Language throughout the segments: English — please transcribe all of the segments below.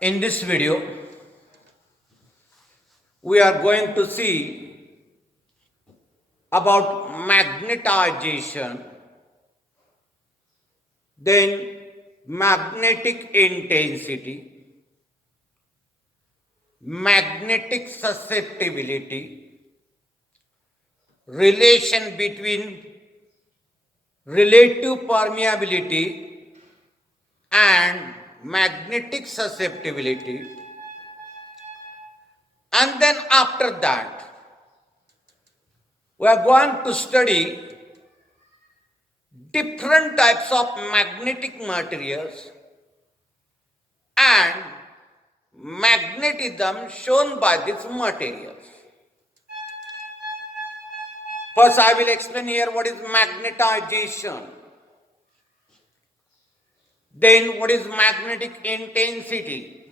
In this video, we are going to see about magnetization, then magnetic intensity, magnetic susceptibility, relation between relative permeability and magnetic susceptibility, and then after that, we are going to study different types of magnetic materials and magnetism shown by these materials. First, I will explain here what is magnetization. Then, what is magnetic intensity.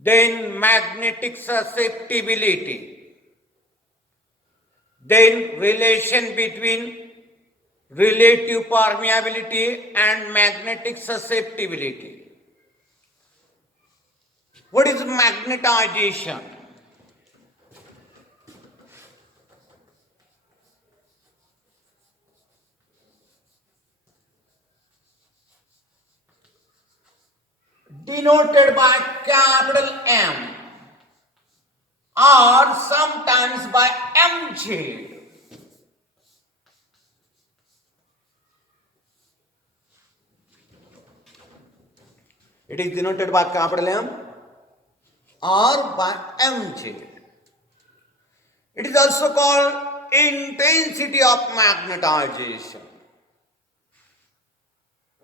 Then, magnetic susceptibility. Then, relation between relative permeability and magnetic susceptibility. What is magnetization? Denoted by capital M or sometimes by MJ. It is denoted by capital M or by MJ. It is also called intensity of magnetization.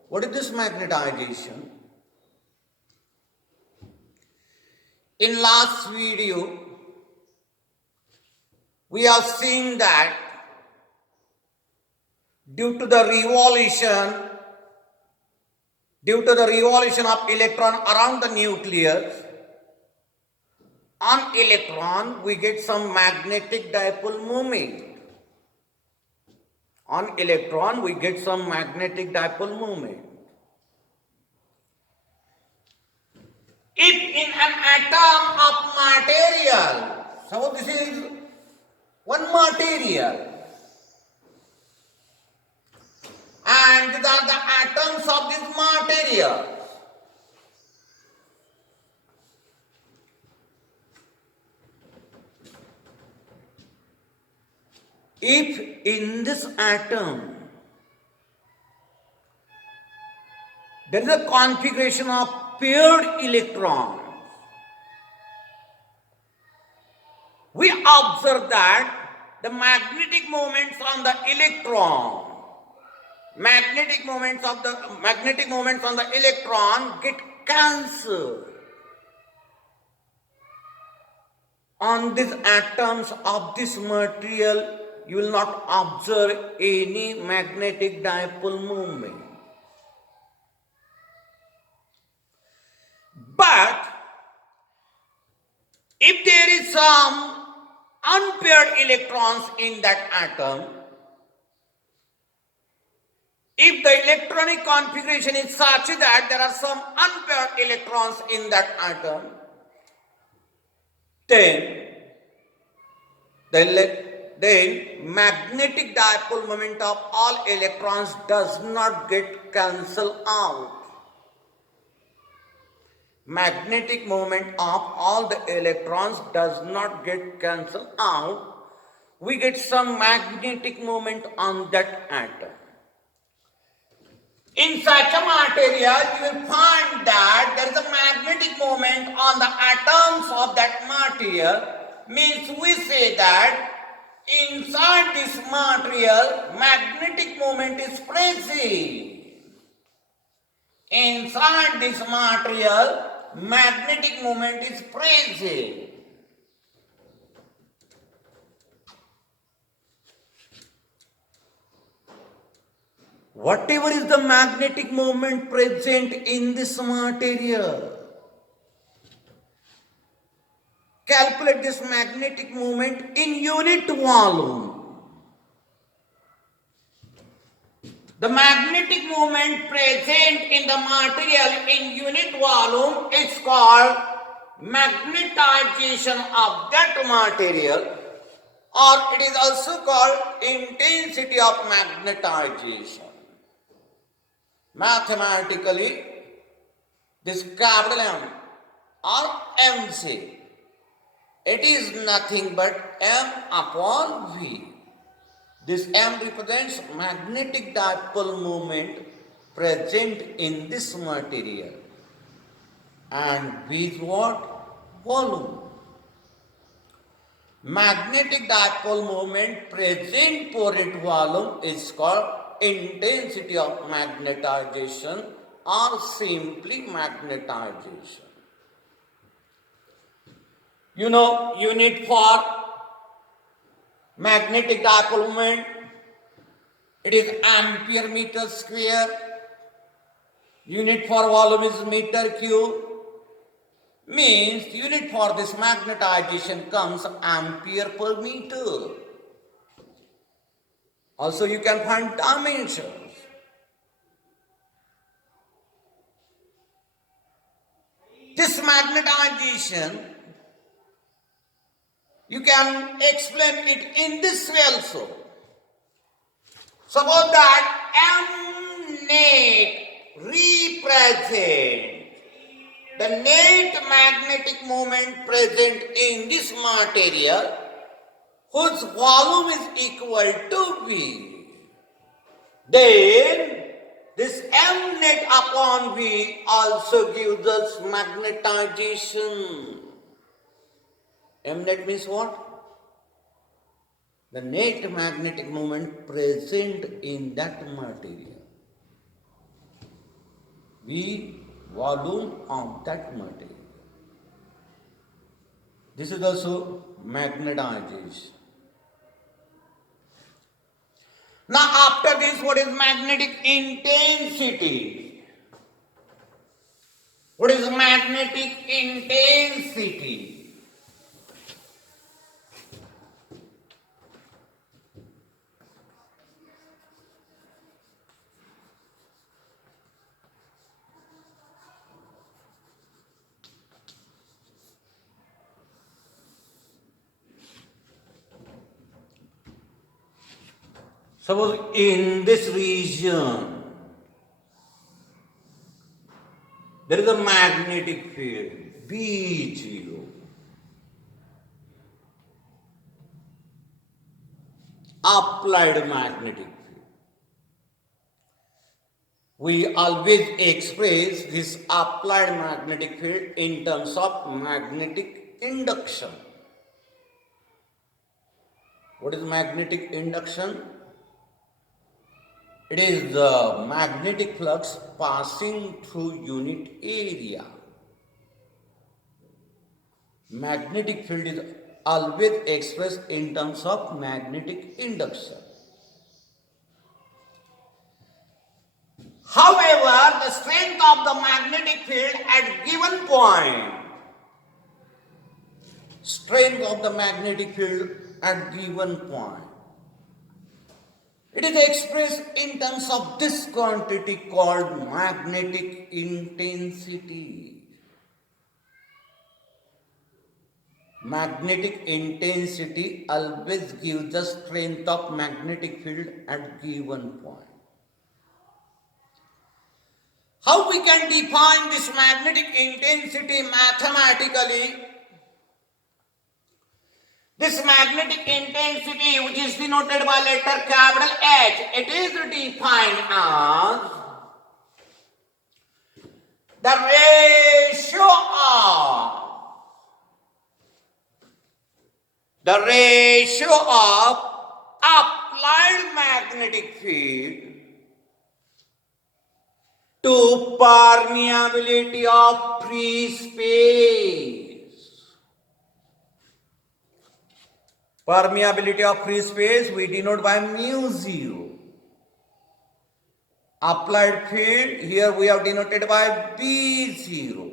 What is this magnetization? In last video, we have seen that due to the revolution of electron around the nucleus, on electron we get some magnetic dipole moment. On electron we get some magnetic dipole moment. If in an atom of material, so this is one material, and these are the atoms of this material. If in this atom there is a configuration of paired electrons, we observe that the magnetic moments on the electron, magnetic moments on the electron get cancelled. On these atoms of this material, you will not observe any magnetic dipole moment. But if there is some unpaired electrons in that atom, if the electronic configuration is such that there are some unpaired electrons in that atom, then magnetic dipole moment of all electrons does not get cancelled out. Magnetic moment of all the electrons does not get cancelled out. We get some magnetic moment on that atom. In such a material, you will find that there is a magnetic moment on the atoms of that material. Means we say that inside this material, magnetic moment is present. Inside this material, magnetic moment is present. Whatever is the magnetic moment present in this material, calculate this magnetic moment in unit volume. The magnetic moment present in the material in unit volume is called magnetization of that material, or it is also called intensity of magnetization. Mathematically, this capital M or MC, it is nothing but M upon V. This M represents magnetic dipole moment present in this material, and V is what? Volume. Magnetic dipole moment present for its volume is called intensity of magnetization or simply magnetization. You know, unit for magnetic dipole moment, it is ampere meter square. Unit for volume is meter cube. Means unit for this magnetization comes ampere per meter. Also you can find dimensions. This magnetization, you can explain it in this way also. Suppose that M net represents the net magnetic moment present in this material whose volume is equal to V. Then this M net upon V also gives us magnetization. M net means what? The net magnetic moment present in that material. V, volume of that material. This is also magnetization. Now after this, what is magnetic intensity? What is magnetic intensity? Suppose in this region, there is a magnetic field, B0. Applied magnetic field. We always express this applied magnetic field in terms of magnetic induction. What is magnetic induction? It is the magnetic flux passing through unit area. Magnetic field is always expressed in terms of magnetic induction. However, the strength of the magnetic field at given point, strength of the magnetic field at given point, it is expressed in terms of this quantity called magnetic intensity. Magnetic intensity always gives the strength of magnetic field at given point. How we can define this magnetic intensity mathematically? This magnetic intensity, which is denoted by letter capital H, it is defined as the ratio of applied magnetic field to permeability of free space. Permeability of free space we denote by mu0. Applied field, here we have denoted by B0.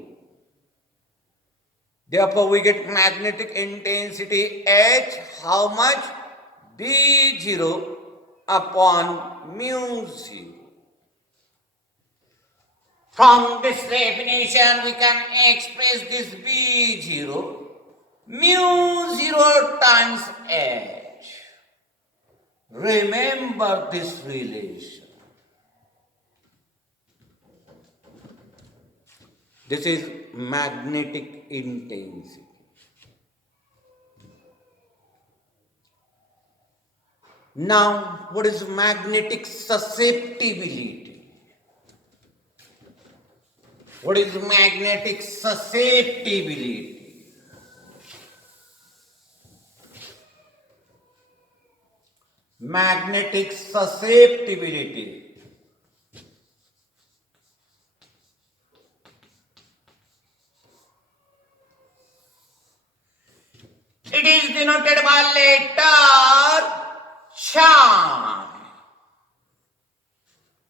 Therefore, we get magnetic intensity H, how much? B0 upon mu 0. From this definition, we can express this B0, mu 0 times H. Remember this relation. This is magnetic intensity. Now, what is magnetic susceptibility? What is magnetic susceptibility? Magnetic susceptibility. It is denoted by letter chi.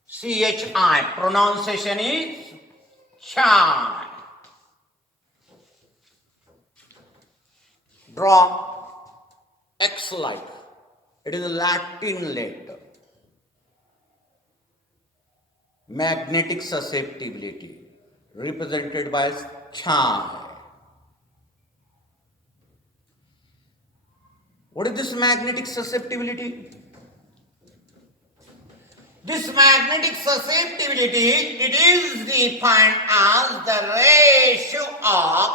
CHI. Pronunciation is chi. Draw X like. It is a Latin letter. Magnetic susceptibility represented by chi. What is this magnetic susceptibility? This magnetic susceptibility, it is defined as the ratio of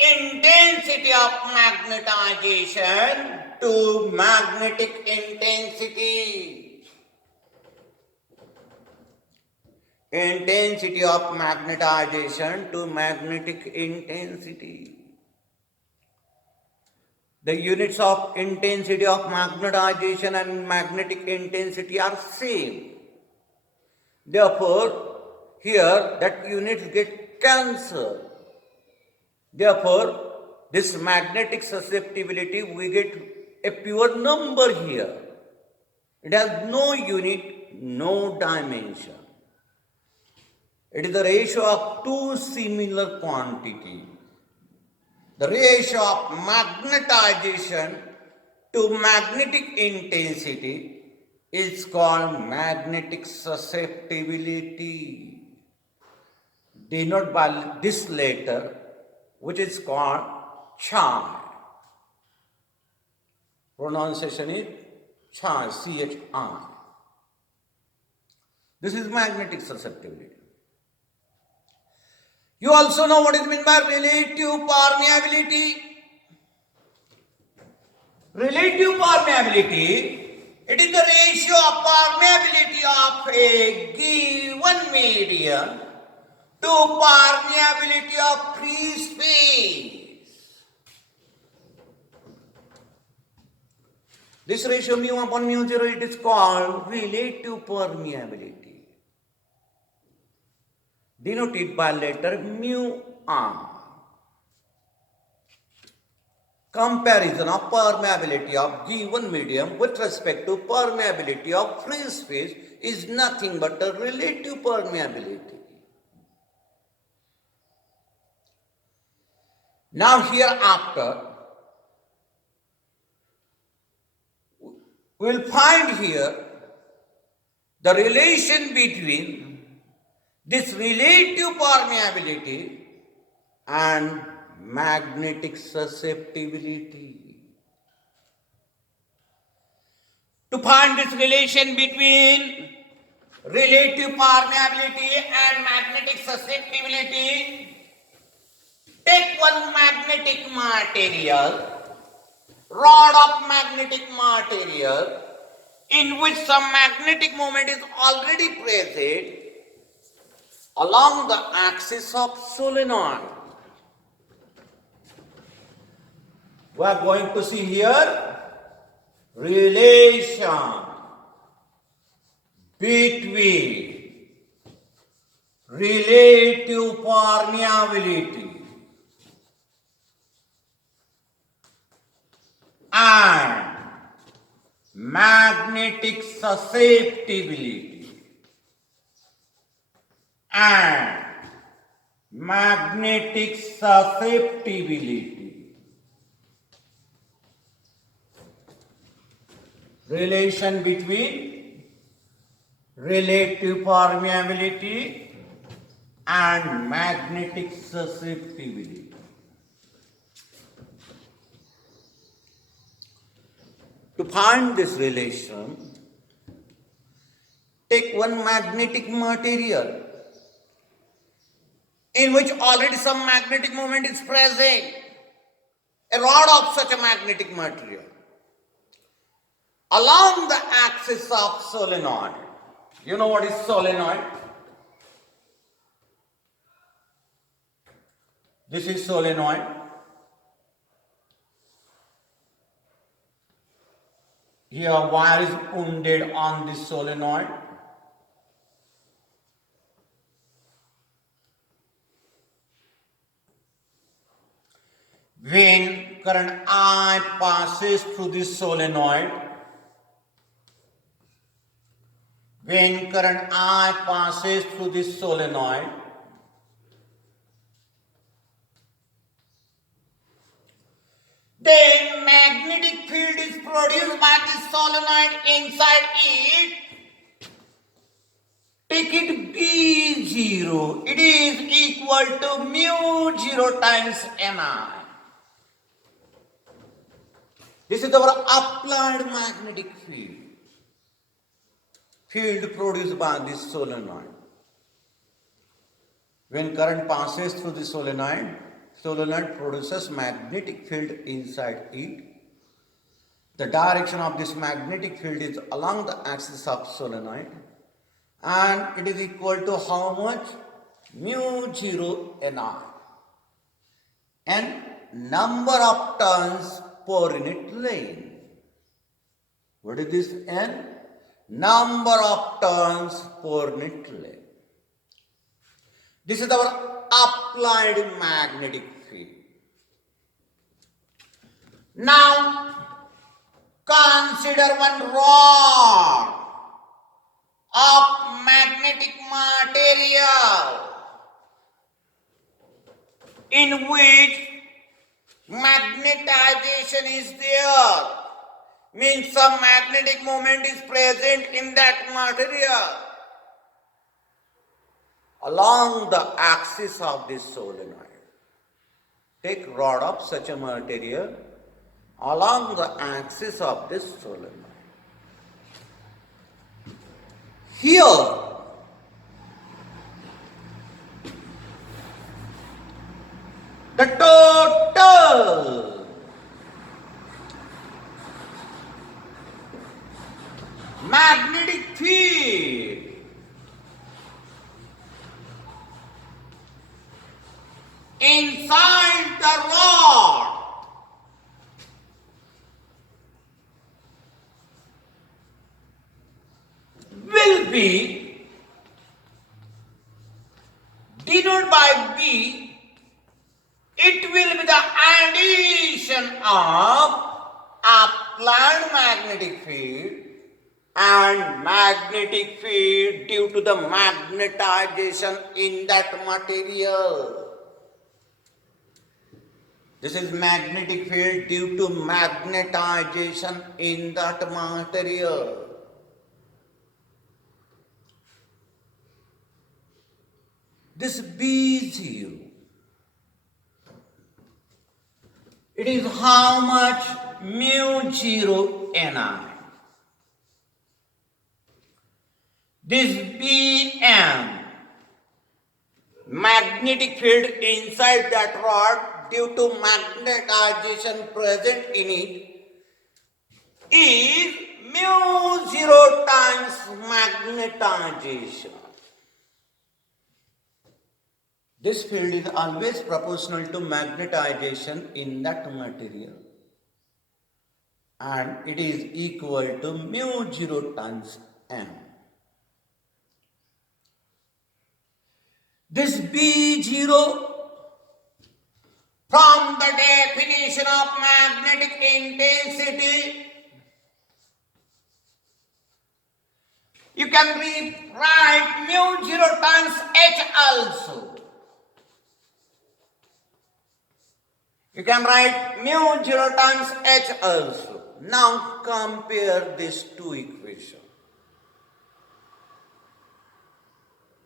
intensity of magnetization to magnetic intensity. Intensity of magnetization to magnetic intensity. The units of intensity of magnetization and magnetic intensity are same. Therefore, here that units get cancelled. Therefore, this magnetic susceptibility, we get a pure number here. It has no unit, no dimension. It is the ratio of two similar quantities. The ratio of magnetization to magnetic intensity is called magnetic susceptibility, denoted by this letter, which is called chi. Pronunciation is chi, CHI. This is magnetic susceptibility. You also know what is meant by relative permeability. Relative permeability, it is the ratio of permeability of a given medium to permeability of free space. This ratio mu upon mu 0, it is called relative permeability, denoted by letter mu r. Comparison of permeability of given medium with respect to permeability of free space is nothing but a relative permeability. Now hereafter, we will find here the relation between this relative permeability and magnetic susceptibility. To find this relation between relative permeability and magnetic susceptibility, take one magnetic material, rod of magnetic material, in which some magnetic moment is already present along the axis of solenoid. We are going to see here relation between relative permeability and magnetic susceptibility and magnetic susceptibility. relation between relative permeability and magnetic susceptibility. To find this relation, take one magnetic material in which already some magnetic moment is present, a rod of such a magnetic material along the axis of solenoid. You know what is solenoid? This is solenoid. Here wire is wounded on this solenoid. When current I passes through this solenoid, then magnetic field is produced by this solenoid inside it. Take it B0. It is equal to mu 0 times Ni. This is our applied magnetic field. Field produced by this solenoid. When current passes through the solenoid produces magnetic field inside it. The direction of this magnetic field is along the axis of solenoid, and it is equal to how much? Mu 0 Ni. And number of turns per unit length. What is this N? Number of turns per unit length. This is our applied magnetic field. Now, consider one rod of magnetic material in which magnetization is there. Means some magnetic moment is present in that material along the axis of this solenoid. Take rod of such a material along the axis of this solenoid. Here, the total magnetic field inside the rod will be denoted by B. It will be the addition of applied magnetic field and magnetic field due to the magnetization in that material. This is magnetic field due to magnetization in that material. This B0, it is how much? Mu 0 Ni. This Bm, magnetic field inside that rod due to magnetization present in it, is mu 0 times magnetization. This field is always proportional to magnetization in that material, and it is equal to mu 0 times m. This B0, from the definition of magnetic intensity, you can rewrite mu 0 times H also. You can write mu 0 times H also. Now compare these two equations.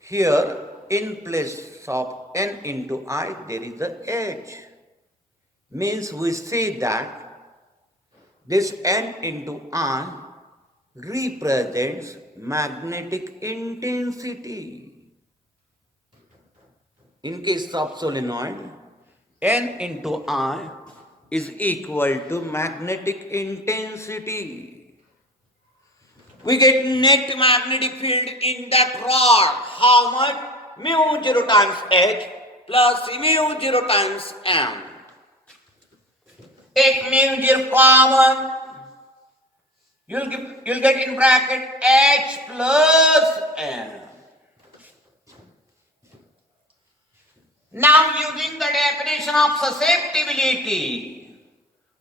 Here, in place of n into I, there is a h. Means we say that this n into I represents magnetic intensity. In case of solenoid, n into I is equal to magnetic intensity. We get net magnetic field in that rod. How much? Mu 0 times h plus mu 0 times m. Take mu 0 common. You'll get in bracket h plus m. Now using the definition of susceptibility,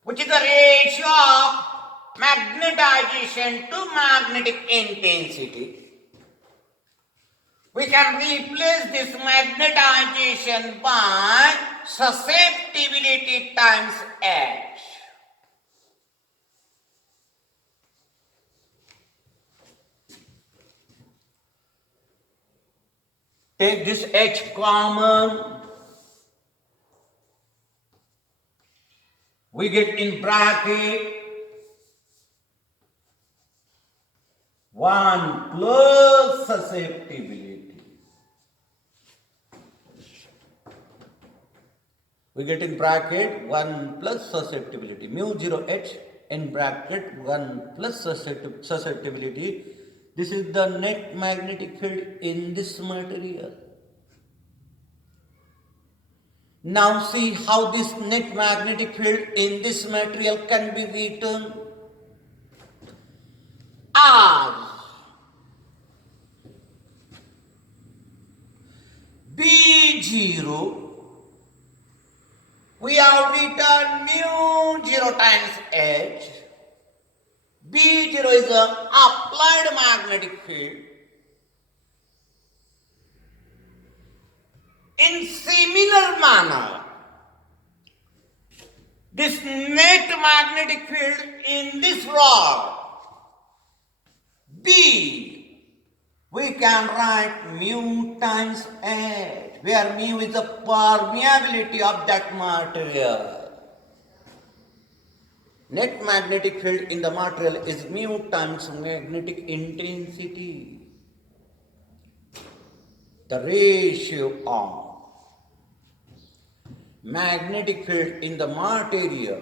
which is the ratio of magnetization to magnetic intensity, we can replace this magnetization by susceptibility times H. Take this H common. We get in bracket 1 plus susceptibility. We get in bracket 1 plus susceptibility. Mu 0 H in bracket 1 plus susceptibility. This is the net magnetic field in this material. Now see how this net magnetic field in this material can be written as B0. We have written mu 0 times H. B0 is an applied magnetic field. In similar manner, this net magnetic field in this rod B, we can write mu times H, where mu is the permeability of that material. Net magnetic field in the material is mu times magnetic intensity. The ratio of magnetic field in the material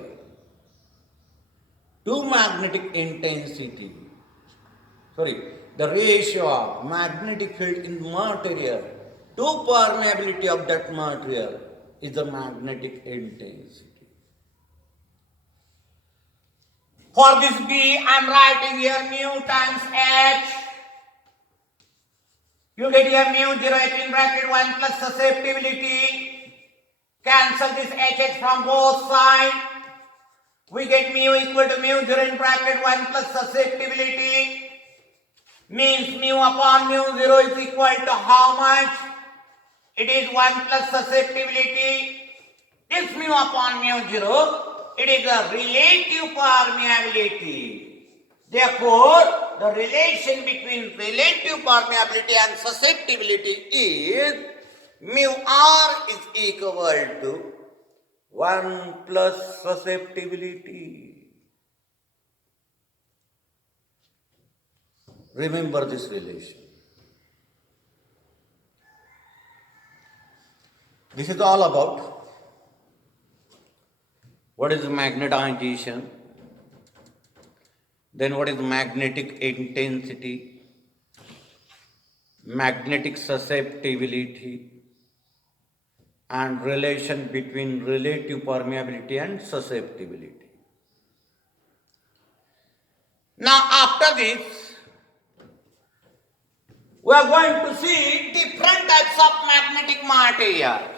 to magnetic intensity. The ratio of magnetic field in material to permeability of that material is the magnetic intensity. For this B, I am writing here mu times H. You get here mu 0 H in bracket 1 plus susceptibility. Cancel this HH from both sides. We get mu equal to mu 0 in bracket 1 plus susceptibility. Means mu upon mu 0 is equal to how much? It is 1 plus susceptibility. This mu upon mu 0, it is a relative permeability. Therefore, the relation between relative permeability and susceptibility is mu r is equal to 1 plus susceptibility. Remember this relation. This is all about what is magnetization, then what is magnetic intensity, magnetic susceptibility, and relation between relative permeability and susceptibility. Now after this, we are going to see different types of magnetic materials.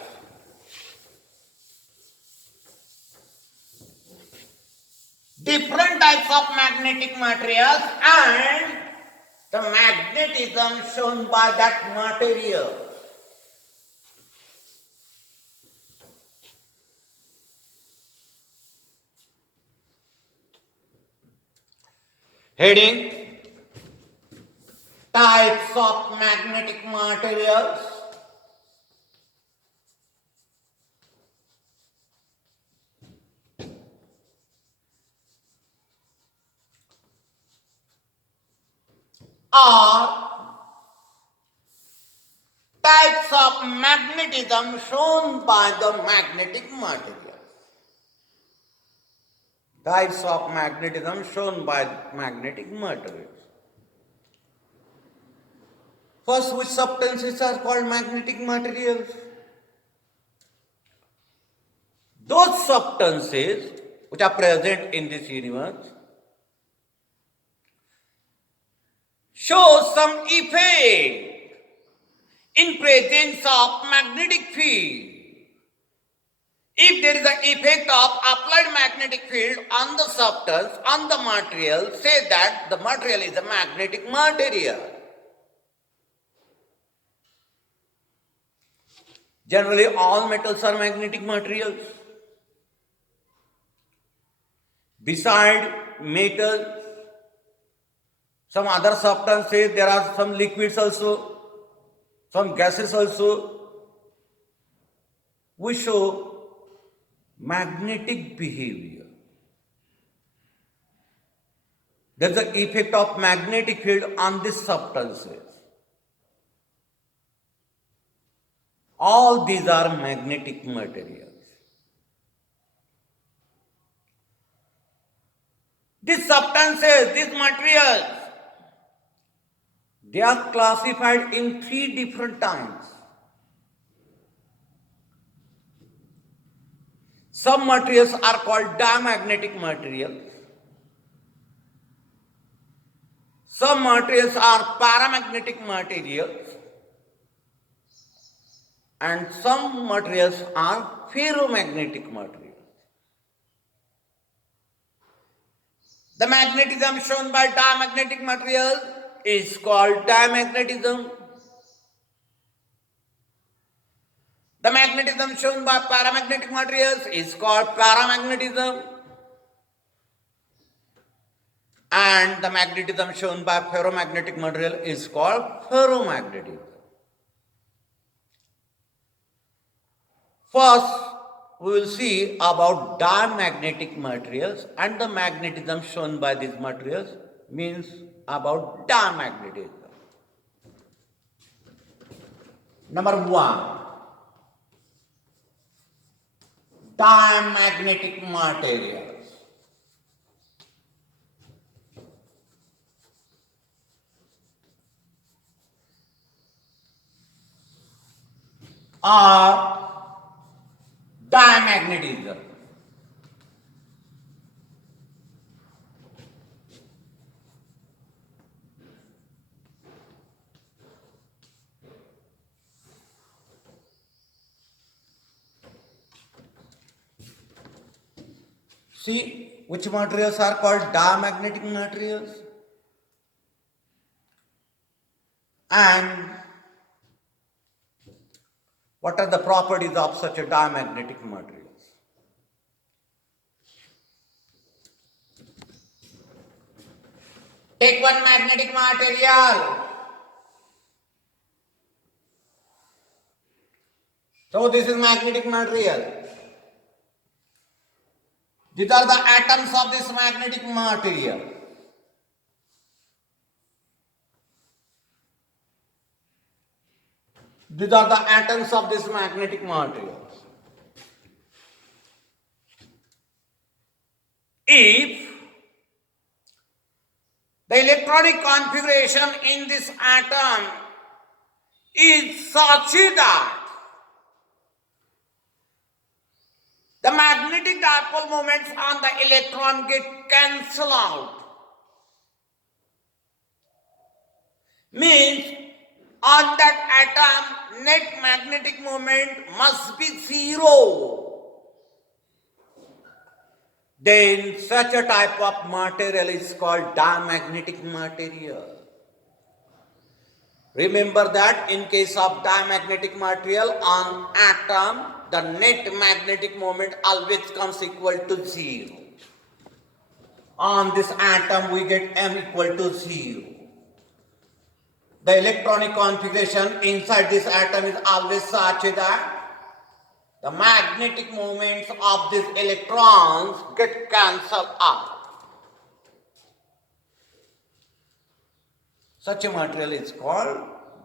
Different types of magnetic materials and the magnetism shown by that material. Heading: Types of magnetic materials. Are types of magnetism shown by the magnetic material. Types of magnetism shown by magnetic materials. First, which substances are called magnetic materials? Those substances which are present in this universe show some effect in presence of magnetic field. If there is an effect of applied magnetic field on the substance, on the material, say that the material is a magnetic material. Generally, all metals are magnetic materials. Beside metals, some other substances, there are some liquids also, some gases also, which show magnetic behavior. There is the effect of magnetic field on these substances. All these are magnetic materials. These substances, these materials, they are classified in 3 different types. Some materials are called diamagnetic materials. Some materials are paramagnetic materials. And some materials are ferromagnetic materials. The magnetism shown by diamagnetic material is called diamagnetism. The magnetism shown by paramagnetic materials is called paramagnetism. And the magnetism shown by ferromagnetic material is called ferromagnetism. First, we will see about diamagnetic materials, and the magnetism shown by these materials means about diamagnetism. Number 1, diamagnetic materials are diamagnetism. See which materials are called diamagnetic materials, and what are the properties of such a diamagnetic materials. Take one magnetic material. So this is magnetic material. These are the atoms of this magnetic material. These are the atoms of this magnetic material. If the electronic configuration in this atom is such that the magnetic dipole moments on the electron get cancelled out, means on that atom net magnetic moment must be 0. Then such a type of material is called diamagnetic material. Remember that in case of diamagnetic material on atom, the net magnetic moment always comes equal to 0. on this atom, we get M equal to 0. The electronic configuration inside this atom is always such that the magnetic moments of these electrons get cancelled out. Such a material is called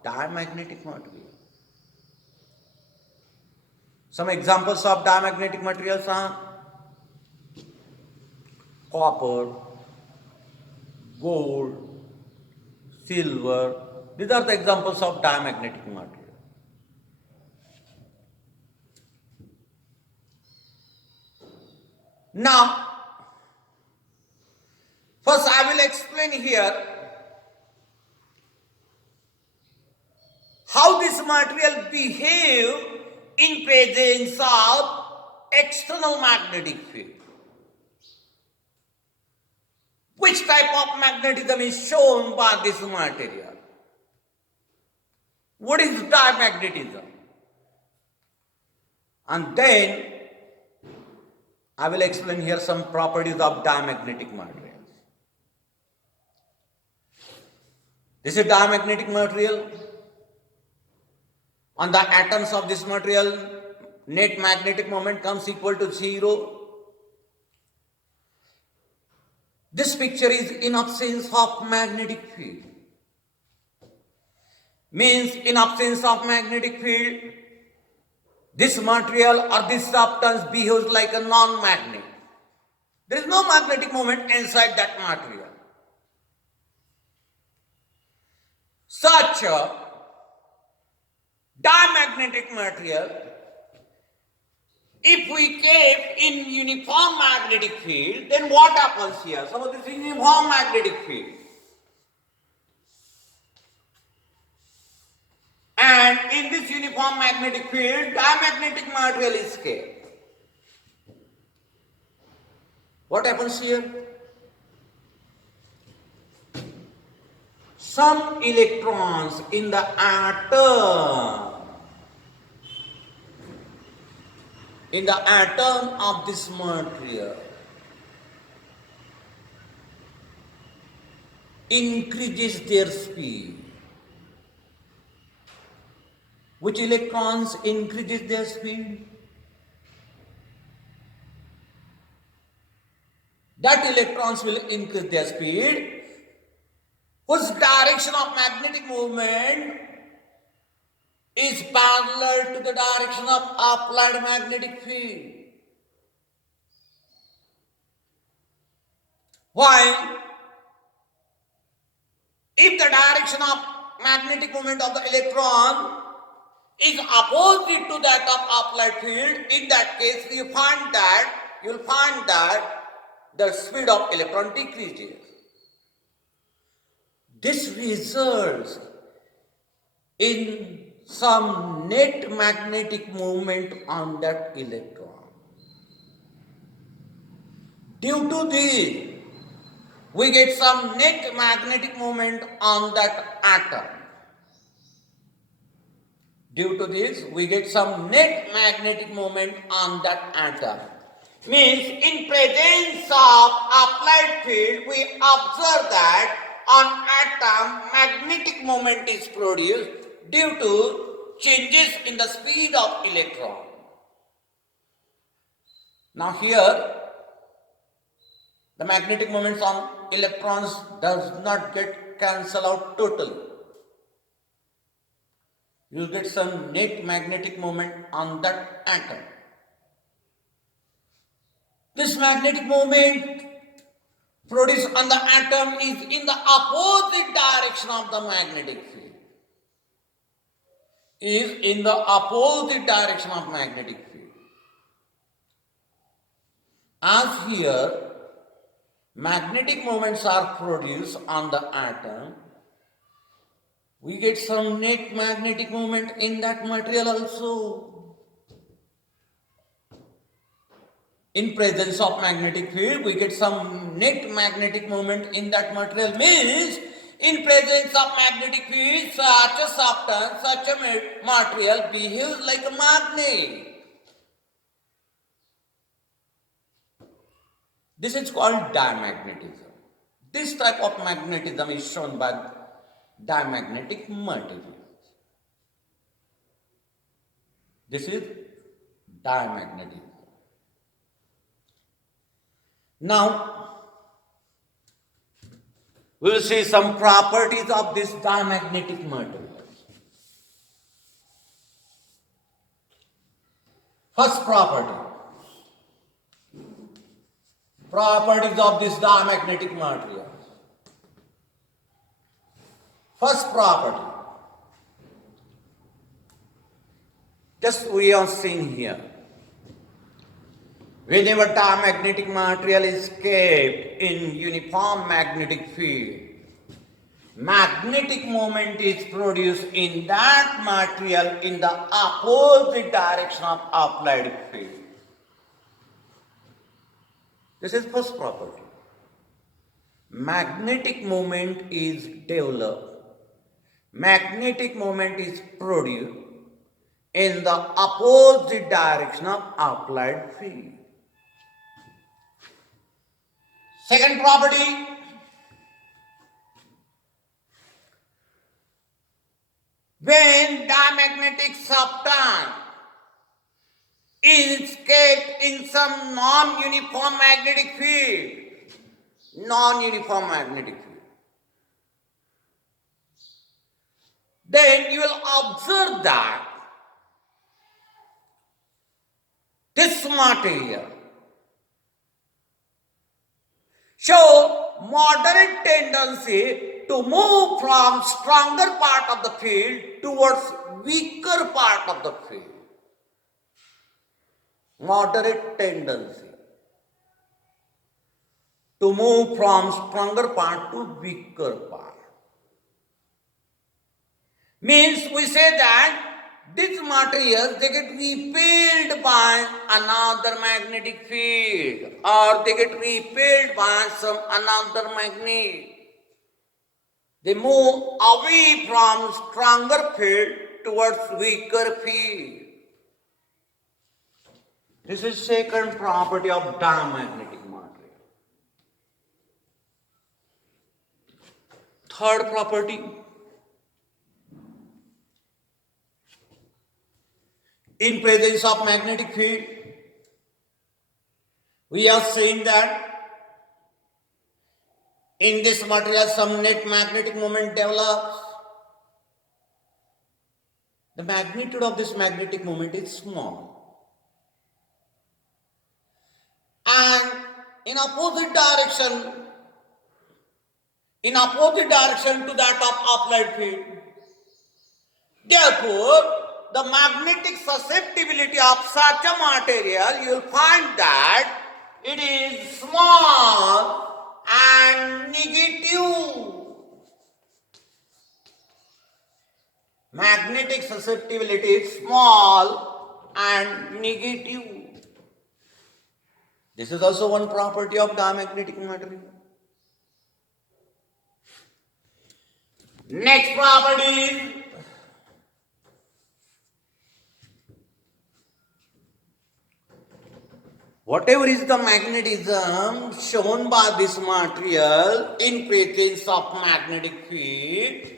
diamagnetic material. Some examples of diamagnetic materials are copper, gold, silver. These are the examples of diamagnetic material. Now, first I will explain here how this material behave in presence of external magnetic field. Which type of magnetism is shown by this material? What is diamagnetism? And then I will explain here some properties of diamagnetic materials. This is diamagnetic material. On the atoms of this material, net magnetic moment comes equal to 0. This picture is in absence of magnetic field. Means in absence of magnetic field, this material or this substance behaves like a non-magnet. There is no magnetic moment inside that material. Such a diamagnetic material, if we keep in uniform magnetic field, then what happens here? Suppose this is uniform magnetic field. And in this uniform magnetic field, diamagnetic material is kept. What happens here? Some electrons in the atom of this material increases their speed. Which electrons increases their speed? That electrons will increase their speed whose direction of magnetic movement is parallel to the direction of applied magnetic field. While if the direction of magnetic moment of the electron is opposite to that of applied field, in that case you will find that the speed of electron decreases. This results in some net magnetic moment on that electron. Due to this, we get some net magnetic moment on that atom. Due to this, we get some net magnetic moment on that atom. Means in presence of applied field, we observe that on atom magnetic moment is produced due to changes in the speed of electron. Now here, the magnetic moments on electrons does not get cancelled out totally. You get some net magnetic moment on that atom. This magnetic moment produced on the atom is in the opposite direction of the magnetic field. Is in the opposite direction of magnetic field. As here, magnetic moments are produced on the atom, we get some net magnetic moment in that material also. In presence of magnetic field, we get some net magnetic moment in that material. Means, in presence of magnetic field, such a substance, such a material behaves like a magnet. This is called diamagnetism. This type of magnetism is shown by diamagnetic material. This is diamagnetism. Now, we will see some properties of this diamagnetic material. First properties of this diamagnetic material. First property, just we are seeing here. Whenever diamagnetic material is kept in uniform magnetic field, magnetic moment is produced in that material in the opposite direction of applied field. This is first property. Magnetic moment is developed. Magnetic moment is produced in the opposite direction of applied field. Second property, when diamagnetic substance is kept in some non-uniform magnetic field, then you will observe that this material show moderate tendency to move from stronger part of the field towards weaker part of the field. Moderate tendency to move from stronger part to weaker part. Means we say that these materials, they get repelled by another magnetic field or they get repelled by some another magnet. They move away from stronger field towards weaker field. This is second property of diamagnetic material. Third property, in presence of magnetic field, we are saying that in this material some net magnetic moment develops. The magnitude of this magnetic moment is small. And in opposite direction to that of applied field. Therefore, the magnetic susceptibility of such a material, you will find that it is small and negative. Magnetic susceptibility is small and negative. This is also one property of diamagnetic material. Next property, whatever is the magnetism shown by this material in presence of magnetic field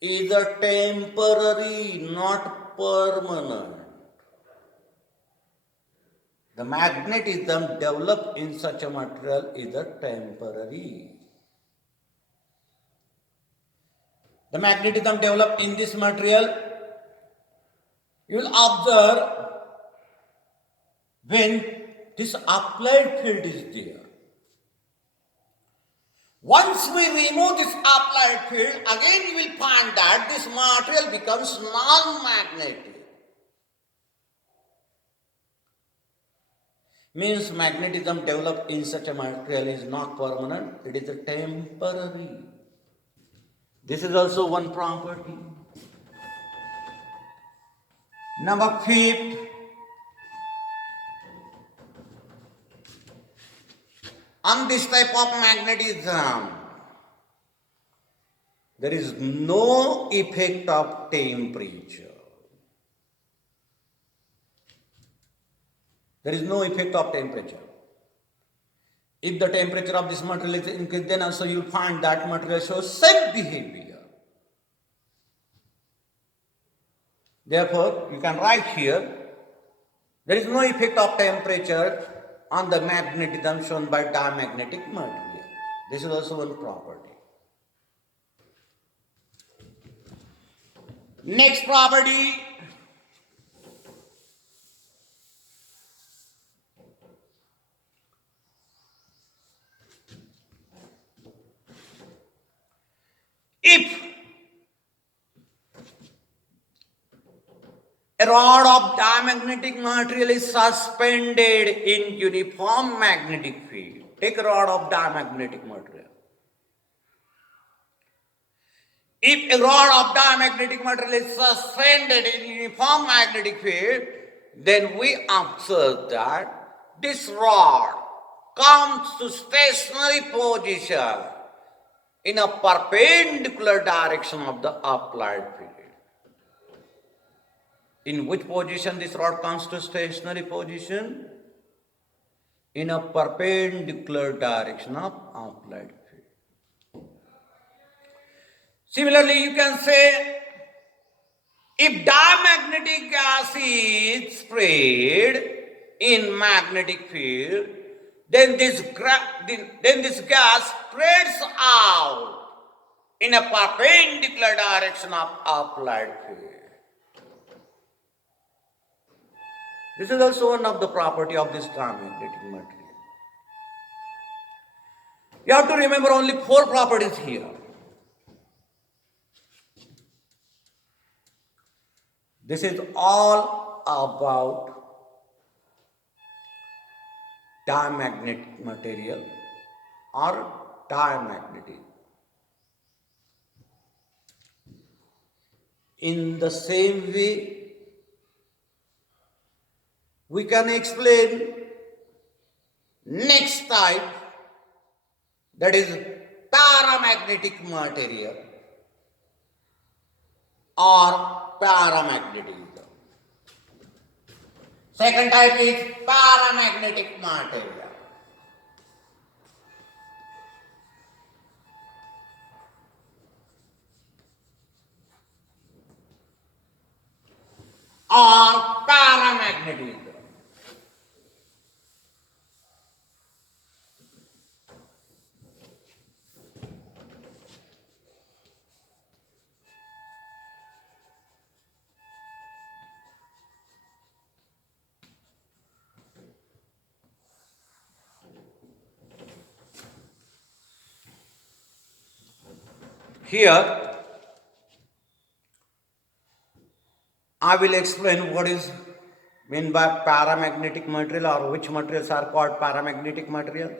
is a temporary, not permanent. The magnetism developed in such a material is a temporary. The magnetism developed in this material, you will observe when this applied field is there. Once we remove this applied field, again you will find that this material becomes non-magnetic. Means magnetism developed in such a material is not permanent, it is a temporary. This is also one property. Number 5, on this type of magnetism, there is no effect of temperature. There is no effect of temperature. If the temperature of this material is increased, then also you find that material shows same behavior. Therefore, you can write here, there is no effect of temperature on the magnetism shown by diamagnetic material. This is also one property. Next property, if a rod of diamagnetic material is suspended in uniform magnetic field. Take a rod of diamagnetic material. If a rod of diamagnetic material is suspended in uniform magnetic field, then we observe that this rod comes to stationary position in a perpendicular direction of the applied field. In which position this rod comes to stationary position? In a perpendicular direction of applied field. Similarly, you can say, if diamagnetic gas is spread in magnetic field, then this gas spreads out in a perpendicular direction of applied field. This is also one of the property of this diamagnetic material. You have to remember only 4 properties here. This is all about diamagnetic material or diamagnetism. In the same way, we can explain next type, that is paramagnetic material or paramagnetism. Second type is paramagnetic material. Or paramagnetism. Here, I will explain what is meant by paramagnetic material or which materials are called paramagnetic materials.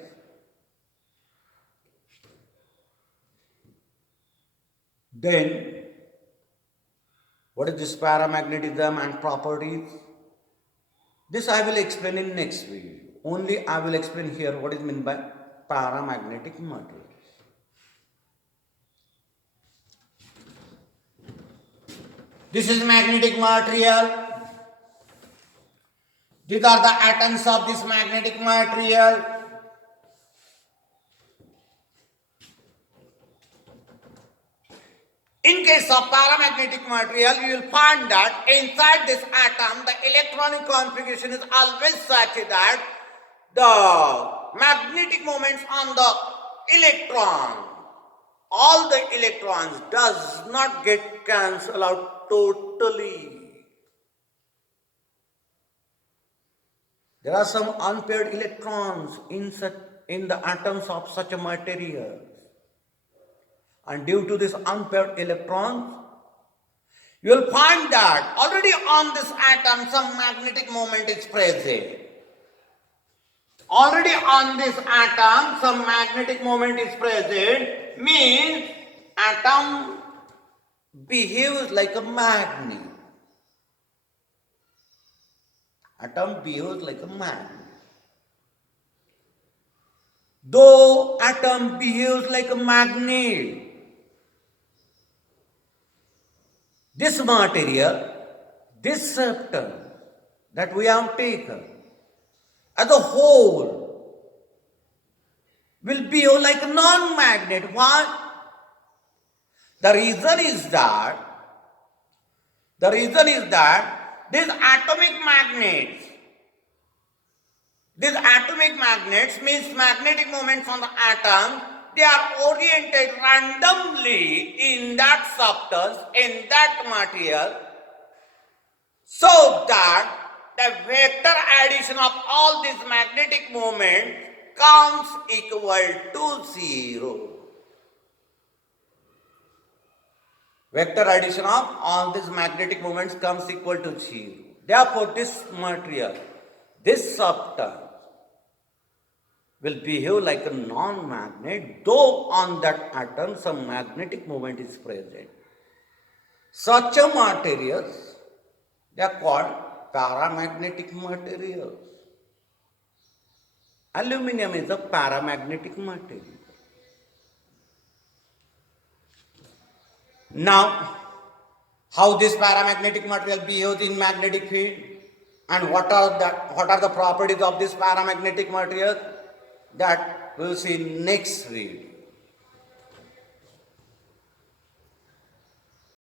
Then, what is this paramagnetism and properties? This I will explain in next video. Only I will explain here what is meant by paramagnetic materials. This is magnetic material. These are the atoms of this magnetic material. In case of paramagnetic material, you will find that inside this atom, the electronic configuration is always such that the magnetic moments on the electron, all the electrons does not get cancelled out totally. There are some unpaired electrons in the atoms of such a material. And due to this unpaired electrons, you will find that already on this atom some magnetic moment is present. Already on this atom some magnetic moment is present, means atom behaves like a magnet. Atom behaves like a magnet. Though atom behaves like a magnet, this material, this substance that we have taken as a whole will behave like a non-magnet. Why? The reason is that these atomic magnets means magnetic moments on the atom, they are oriented randomly in that substance, in that material, so that the vector addition of all these magnetic moments comes equal to 0. Vector addition of all these magnetic moments comes equal to 0. Therefore, this material, this substance, will behave like a non-magnet, though on that atom some magnetic moment is present. Such a materials, they are called paramagnetic materials. Aluminum is a paramagnetic material. Now, how this paramagnetic material behaves in magnetic field and what are the properties of this paramagnetic material, that we will see in next video.